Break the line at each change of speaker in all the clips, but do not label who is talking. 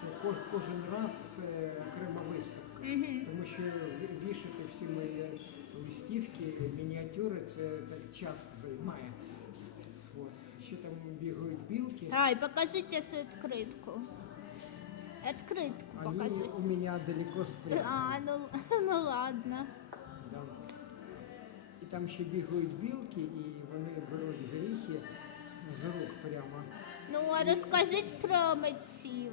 це кож, кожен раз це окрема виставка. Тому що ві- вішати всі мої листівки, мініатюри, це так час займає. От. Ще там бігають білки.
Ай, покажите свою открытку. Открытку
Они
покажите.
у меня далеко спрятаны.
А, ну, ну ладно.
Да. І там ще бігають білки, і вони беруть горіхи з рук прямо.
Ну, а розкажіть про митців.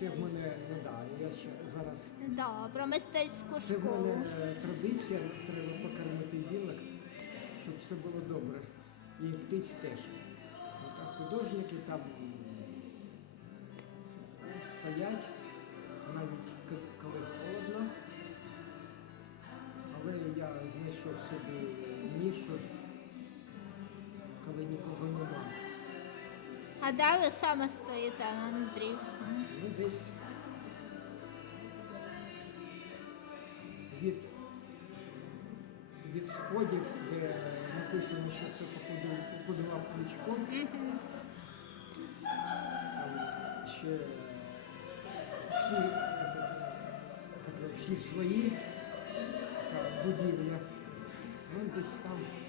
Це в мене, ну да, я ще зараз.
Да, про мистецьку
Це в
школу.
мене е, традиція, треба покормити білок, щоб все було добре. І птиць теж. От, а художники там стоять, навіть к- коли холодно. Але я знайшов собі нішу, коли нікого нема.
А де ви саме стоїте на Андріївському?
Ну, десь від, від сходів, де написано, що це побудував, Кличко. Ще всі, всі свої та будівля. Ну, десь там.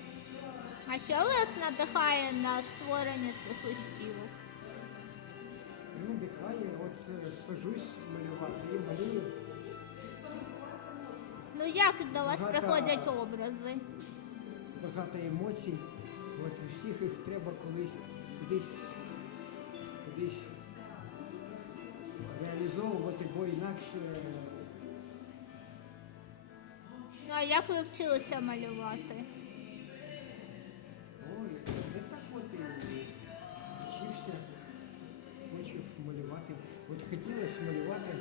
А що вас надихає на створення цих листівок?
Ну, дихає, от е, сажусь малювати і малюю.
Ну як до вас
Багато-
приходять образи?
багато емоцій. От і всіх їх треба колись кудись, кудись реалізовувати, бо інакше
Ну а як ви вчилися малювати?
Малювати. От хотілося малювати.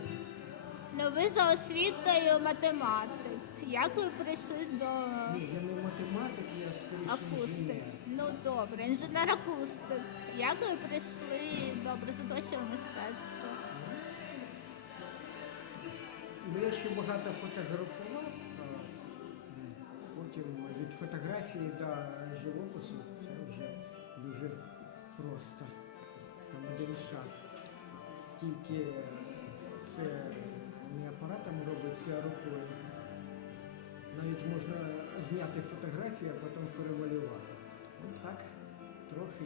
Ну ви за освітою математик. Як ви прийшли до
Ні, я не математик, я скоріше
акустик?
інженер.
Ну добре, інженер акустик. Як ви прийшли до образотворчого мистецтва?
Ну, я ще багато фотографував. а, Потім від фотографії до живопису це вже дуже просто. Там один шаг. Тільки це не апаратом робиться, а рукою. Навіть можна зняти фотографію, а потім перемалювати. От так, трохи.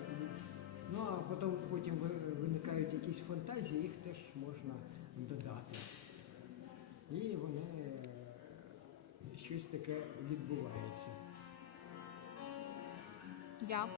Ну а потім, потім виникають якісь фантазії, їх теж можна додати. І вони е, щось таке відбувається.
Дякую.